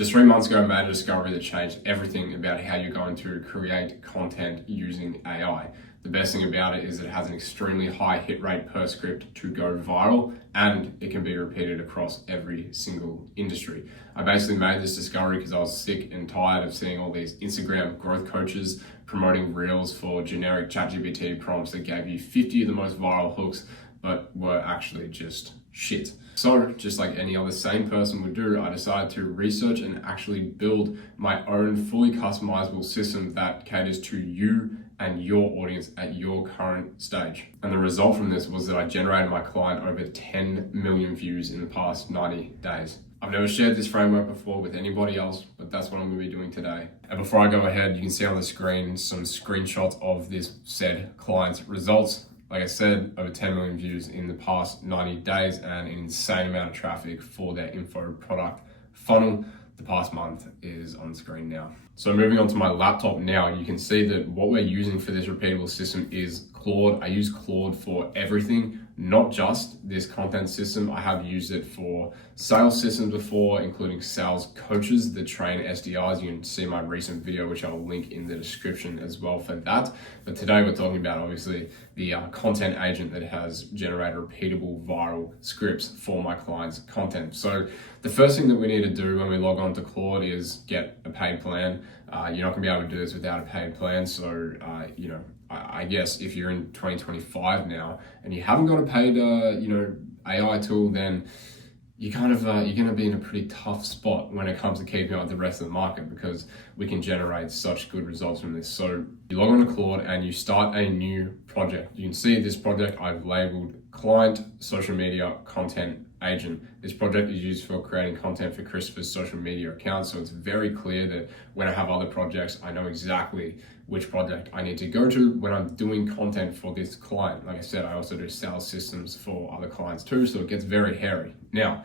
Just 3 months ago, I made a discovery that changed everything about how you're going to create content using AI. The best thing about it is that it has an extremely high hit rate per script to go viral, and it can be repeated across every single industry. I basically made this discovery because I was sick and tired of seeing all these Instagram growth coaches promoting reels for generic ChatGPT prompts that gave you 50 of the most viral hooks, but were actually just shit. So just like any other sane person would do, I decided to research and actually build my own fully customizable system that caters to you and your audience at your current stage. And the result from this was that I generated my client over 10 million views in the past 90 days. I've never shared this framework before with anybody else, but that's what I'm going to be doing today. And before I go ahead, you can see on the screen some screenshots of this said client's results. Like I said, over 10 million views in the past 90 days and an insane amount of traffic for their info product funnel. The past month is on screen now. So moving on to my laptop now, you can see that what we're using for this repeatable system is Claude. I use Claude for everything, not just this content system. I have used it for sales systems before, including sales coaches that train SDRs. You can see my recent video, which I'll link in the description as well for that. But today we're talking about obviously the content agent that has generated repeatable viral scripts for my clients' content. So the first thing that we need to do when we log on to Claude is get a paid plan. You're not gonna be able to do this without a paid plan. So, I guess if you're in 2025 now and you haven't got a paid, AI tool, then you're going to be in a pretty tough spot when it comes to keeping up with the rest of the market, because we can generate such good results from this. So you log on to Claude and you start a new project. You can see this project I've labeled Client Social Media Content Agent. This project is used for creating content for Christopher's social media account. So it's very clear that when I have other projects, I know exactly which project I need to go to when I'm doing content for this client. Like I said, I also do sales systems for other clients too, so it gets very hairy. Now,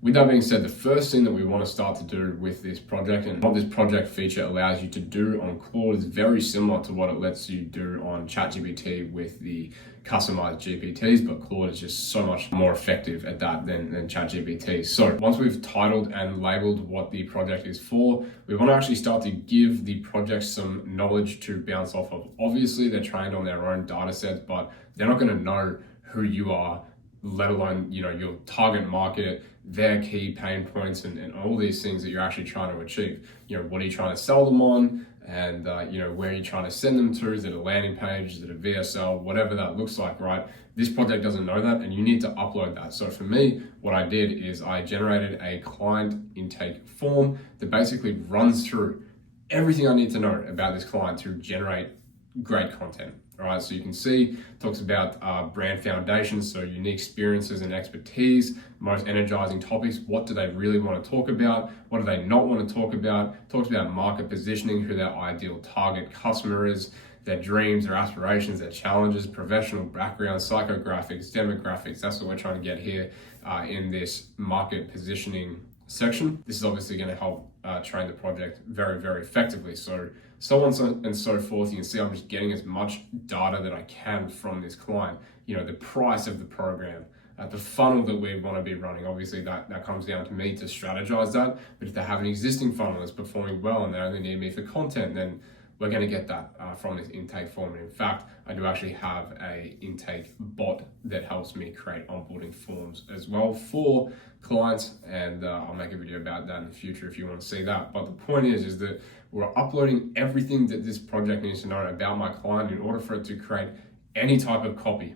with that being said, the first thing that we want to start to do with this project, and what this project feature allows you to do on Claude, is very similar to what it lets you do on ChatGPT with the customized GPTs, but Claude is just so much more effective at that than ChatGPT. So once we've titled and labeled what the project is for, we want to actually start to give the project some knowledge to bounce off of. Obviously, they're trained on their own data sets, but they're not going to know who you are, let alone, your target market, their key pain points, and all these things that you're actually trying to achieve. What are you trying to sell them on? And where are you trying to send them to? Is it a landing page? Is it a VSL? Whatever that looks like, right? This project doesn't know that, and you need to upload that. So for me, what I did is I generated a client intake form that basically runs through everything I need to know about this client to generate great content. All right, so you can see, talks about brand foundations, so unique experiences and expertise, most energizing topics. What do they really want to talk about? What do they not want to talk about? Talks about market positioning, who their ideal target customer is, their dreams, their aspirations, their challenges, professional background, psychographics, demographics. That's what we're trying to get here in this market positioning section. This is obviously going to help train the project very, very effectively. So on and so forth. You can see I'm just getting as much data that I can from this client. The price of the program, the funnel that we want to be running. Obviously that comes down to me to strategize that. But if they have an existing funnel that's performing well and they only need me for content, then we're going to get that from this intake form. And in fact, I do actually have a intake bot that helps me create onboarding forms as well for clients, and I'll make a video about that in the future if you want to see that. But the point is that we're uploading everything that this project needs to know about my client in order for it to create any type of copy,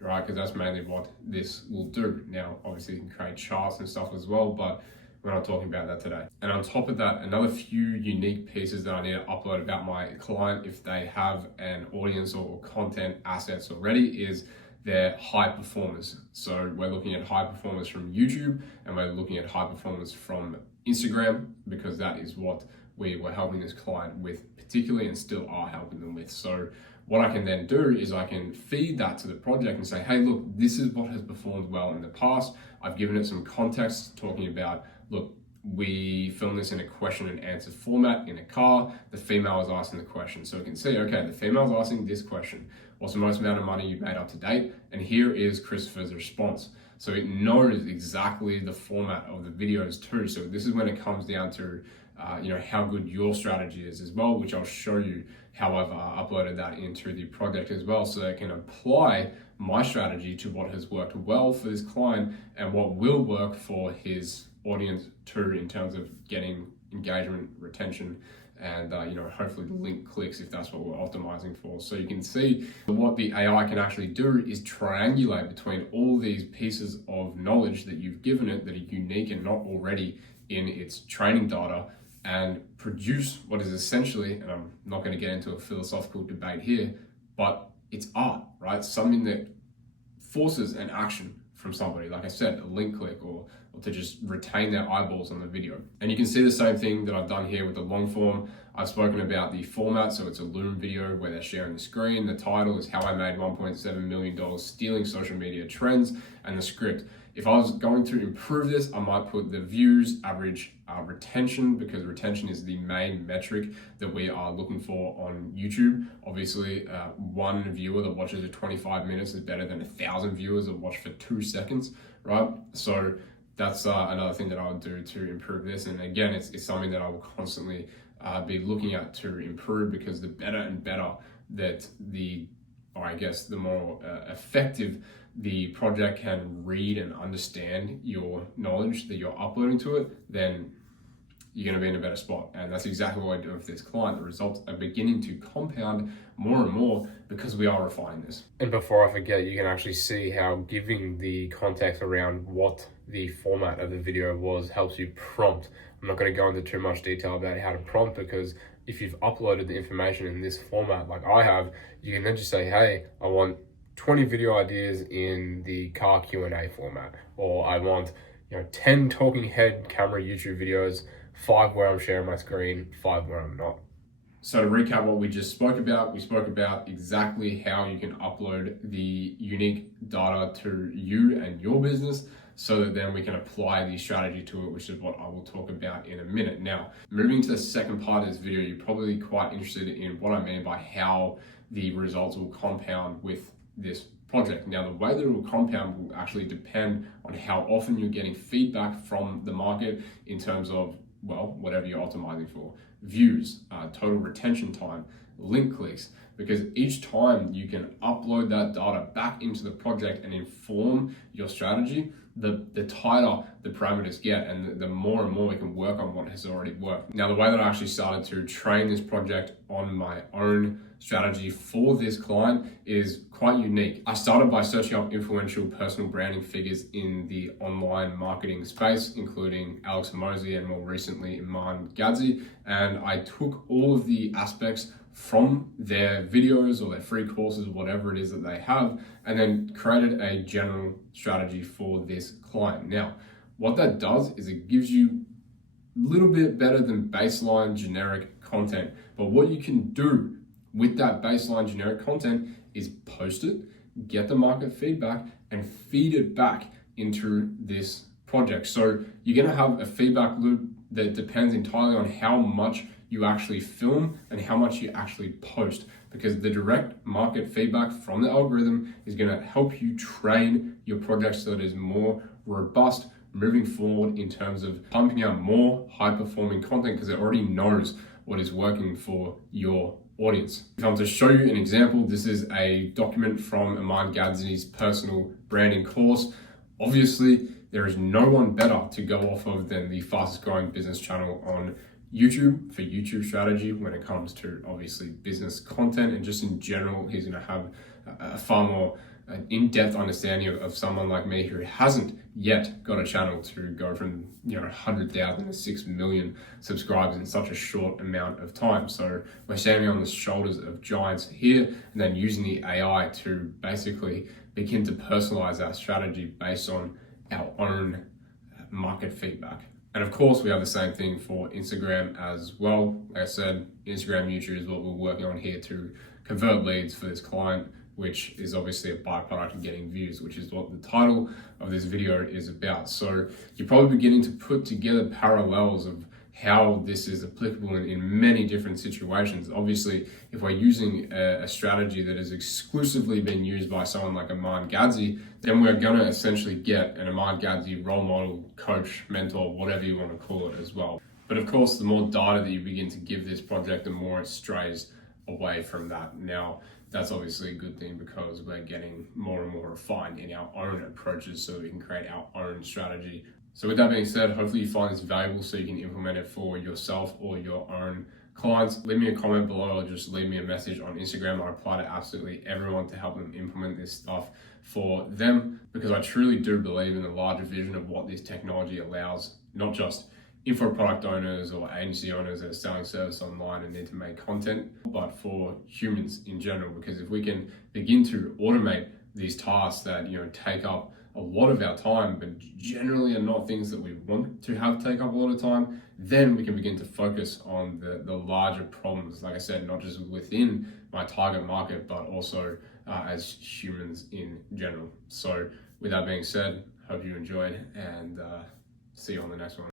right? Because that's mainly what this will do. Now, obviously you can create charts and stuff as well, but we're not talking about that today. And on top of that, another few unique pieces that I need to upload about my client, if they have an audience or content assets already, is their high performers. So we're looking at high performers from YouTube, and we're looking at high performers from Instagram, because that is what we were helping this client with particularly, and still are helping them with. So what I can then do is I can feed that to the project and say, hey, look, this is what has performed well in the past. I've given it some context talking about, look, we filmed this in a question and answer format in a car. The female is asking the question. So we can see, okay, the female is asking this question. What's the most amount of money you've made up to date? And here is Christopher's response. So it knows exactly the format of the videos too. So this is when it comes down to how good your strategy is as well, which I'll show you how I've uploaded that into the project as well, so I can apply my strategy to what has worked well for this client and what will work for his audience too, in terms of getting engagement, retention, and hopefully the link clicks if that's what we're optimizing for. So you can see what the AI can actually do is triangulate between all these pieces of knowledge that you've given it that are unique and not already in its training data, and produce what is essentially, and I'm not going to get into a philosophical debate here, but it's art, right? Something that forces an action from somebody, like I said, a link click, or to just retain their eyeballs on the video. And you can see the same thing that I've done here with the long form. I've spoken about the format, so it's a Loom video where they're sharing the screen. The title is How I Made $1.7 Million Stealing Social Media Trends, and the script. If I was going to improve this, I might put the views, average retention, because retention is the main metric that we are looking for on YouTube. Obviously, one viewer that watches for 25 minutes is better than 1,000 viewers that watch for 2 seconds, right? So that's another thing that I would do to improve this. And again, it's something that I will constantly be looking at to improve, because the better and better that the more effective the project can read and understand your knowledge that you're uploading to it, then you're going to be in a better spot. And that's exactly what I do with this client. The results are beginning to compound more and more because we are refining this. And before I forget, you can actually see how giving the context around what the format of the video was helps you prompt. I'm not going to go into too much detail about how to prompt, because if you've uploaded the information in this format like I have, you can then just say, hey, I want 20 video ideas in the car Q&A format, or I want 10 talking head camera YouTube videos, 5 where I'm sharing my screen, 5 where I'm not. So to recap what we just spoke about, we spoke about exactly how you can upload the unique data to you and your business, so that then we can apply the strategy to it, which is what I will talk about in a minute. Now, moving to the second part of this video, you're probably quite interested in what I mean by how the results will compound with this project. Now, the way that it will compound will actually depend on how often you're getting feedback from the market in terms of, whatever you're optimizing for. Views, total retention time, link clicks, because each time you can upload that data back into the project and inform your strategy, the tighter the parameters get, and the more and more we can work on what has already worked. Now, the way that I actually started to train this project on my own strategy for this client is quite unique. I started by searching up influential personal branding figures in the online marketing space, including Alex Hormozi and more recently Iman Gadzhi, and I took all of the aspects from their videos or their free courses, whatever it is that they have, and then created a general strategy for this client. Now, what that does is it gives you a little bit better than baseline generic content, but what you can do with that baseline generic content is post it, get the market feedback, and feed it back into this project. So you're going to have a feedback loop that depends entirely on how much you actually film and how much you actually post, because the direct market feedback from the algorithm is going to help you train your project so that it is more robust moving forward in terms of pumping out more high performing content, because it already knows what is working for your audience. If I'm to show you an example, this is a document from Iman Gadzhi's personal branding course. Obviously, there is no one better to go off of than the fastest growing business channel on YouTube for YouTube strategy when it comes to obviously business content, and just in general, he's going to have a far more in-depth understanding of someone like me who hasn't yet got a channel to go from 100,000 to 6 million subscribers in such a short amount of time. So we're standing on the shoulders of giants here, and then using the AI to basically begin to personalize our strategy based on our own market feedback. And of course, we have the same thing for Instagram as well. Like I said, Instagram, YouTube is what we're working on here to convert leads for this client, which is obviously a byproduct of getting views, which is what the title of this video is about. So you're probably beginning to put together parallels of how this is applicable in many different situations. Obviously, if we're using a strategy that has exclusively been used by someone like Aman Gadzi, then we're going to essentially get an Aman Gadzi role model, coach, mentor, whatever you want to call it as well. But of course, the more data that you begin to give this project, the more it strays away from that. Now, that's obviously a good thing because we're getting more and more refined in our own approaches so we can create our own strategy. So with that being said, hopefully you find this valuable so you can implement it for yourself or your own clients. Leave me a comment below or just leave me a message on Instagram. I reply to absolutely everyone to help them implement this stuff for them, because I truly do believe in the larger vision of what this technology allows, not just info product owners or agency owners that are selling service online and need to make content, but for humans in general. Because if we can begin to automate these tasks that take up a lot of our time, but generally are not things that we want to have take up a lot of time, then we can begin to focus on the larger problems, like I said, not just within my target market, but also as humans in general. So with that being said, hope you enjoyed, and see you on the next one.